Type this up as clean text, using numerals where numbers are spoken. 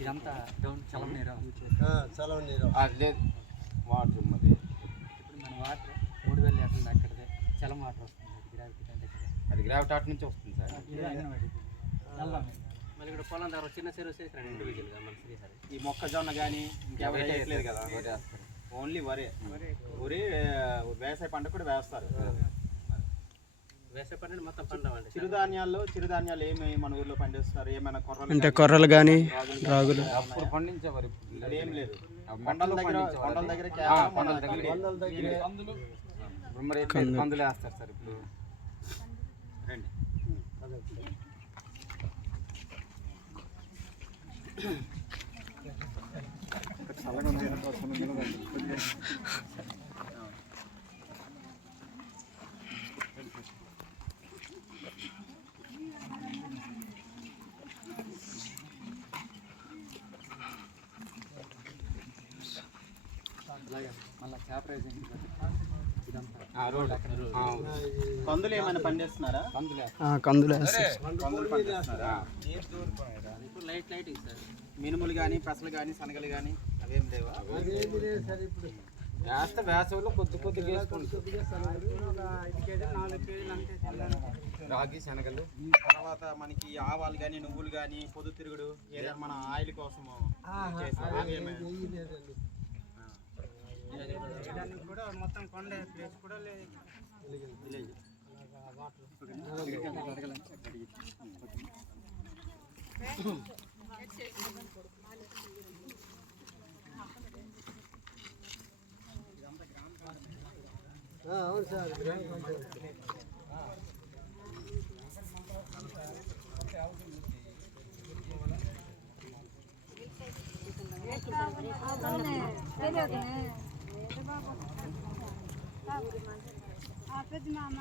ఇదంతా డౌన్ చలవ నీరు లేదు వాటర్ మరి ఇప్పుడు మన వాటర్ 3000 లీటర్లు అక్కడదే చలం వాటర్ వస్తుంది అది గ్రావిటీ ఆట నుంచి వస్తుంది సార్. మళ్ళీ ఇక్కడ పొలం దగ్గర చిన్న చెరువు చేసినాడు ఇండివిజువల్గా మన శ్రీహరి. ఈ మొక్కజొన్న కానీ ఇంకెవరు వేయట్లేదు కదా, ఓన్లీ వరే. వరి వ్యవసాయ పంట కూడా వేస్తారు. వ్యవసాయ పంట మొత్తం పండవండి. చిరుధాన్యాలు ఏమి మన ఊర్లో పండిస్తారు? ఏమైనా అంటే కొర్రలు కానీ రాగులు అప్పుడు పండించేవారు, ఏం లేదు. కందులు వేస్తారు సార్. ఇప్పుడు రండి మళ్ళీ చేప రైజింగ్ కందులు ఏమైనా పండిస్తున్నారా? కందులు లైట్ లైట్ సార్. మినుములు కానీ పెసలు కానీ శనగలు కానీ అవేం లేవా? వేస్తే వేసవిలో కొద్దిగా వేసుకోండి. రాగి శనగలు తర్వాత మనకి ఆవాలు కానీ నువ్వులు కానీ పొద్దుతిరుగుడు ఏదైనా మన ఆయిల్ కోసం కూడా మొత్తం కొండ ప్లేస్ కూడా లేదు. అవును సార్. పెద్ద మామ